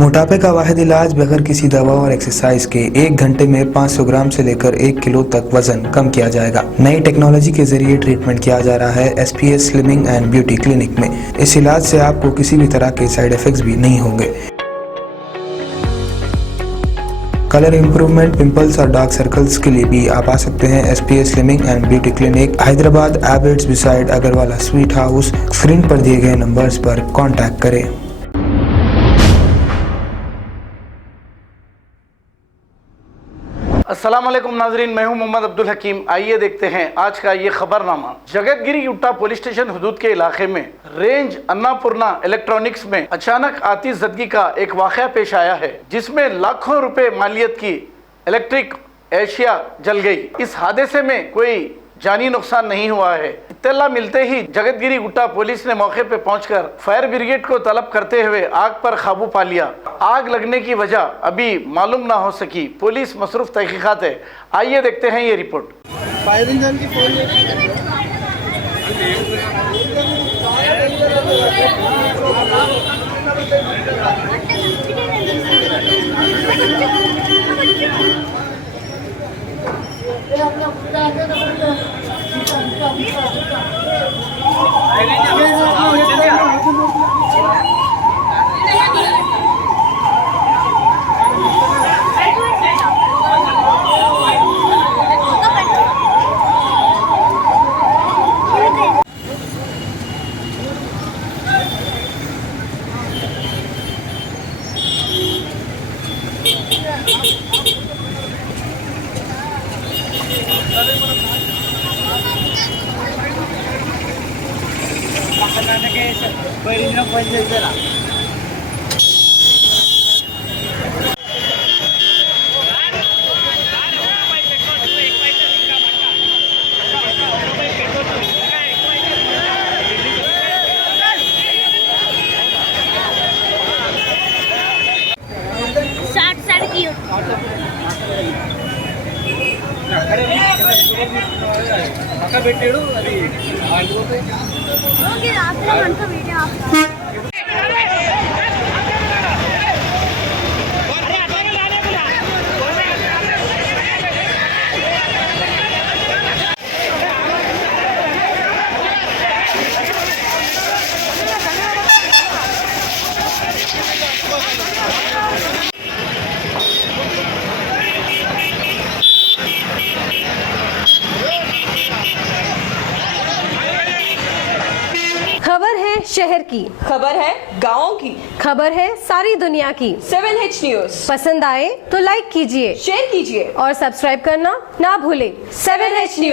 मोटापे का वाहिद इलाज बगैर किसी दवा और एक्सरसाइज के 1 घंटे में 500 ग्राम से लेकर 1 किलो तक वजन कम किया जाएगा। नई टेक्नोलॉजी के जरिए ट्रीटमेंट किया जा रहा है SPS slimming and beauty clinic में। इस इलाज से आपको किसी भी तरह के साइड इफेक्ट्स भी नहीं होंगे। कलर इंप्रूवमेंट, पिंपल्स और डार्क सर्कल्स के लिए भी आप आ सकते हैं SPS slimming and beauty clinic, Hyderabad, Abids beside Agarwala sweet house. Screen पर दिए गए नंबर्स पर कॉन्टैक्ट करें। अस्सलाम वालेकुम नाजरीन, मैं हूं मोहम्मद अब्दुल हकीम। आइए देखते हैं आज का ये खबरनामा। जगतगिरी युट्टा पुलिस स्टेशन हदूद के इलाके में रेंज अन्नापूर्णा इलेक्ट्रॉनिक्स में अचानक आतिशज़दगी का एक वाक़या पेश आया है, जिसमें लाखों रुपए मालियत की इलेक्ट्रिक एशिया जल गई। इस हादसे में कोई जानी नुकसान नहीं हुआ है। इत्तला मिलते ही जगतगिरी युट्टा पुलिस ने मौके पर पहुंचकर फायर ब्रिगेड को तलब करते हुए आग पर काबू पा लिया। आग लगने की वजह अभी मालूम ना हो सकी। पुलिस मसरूफ तहकीकात है। आइए देखते हैं ये रिपोर्ट। फायर इंजन की పక్క పెట్టాడు అది ఆగిపోతాయి. ఓకే రాత్రి మనకు వీడియో ఆఫ్ खबर है शहर की, खबर है गाँव की, खबर है सारी दुनिया की। 7H न्यूज पसंद आए तो लाइक कीजिए, शेयर कीजिए और सब्सक्राइब करना ना भूलें। 7H news.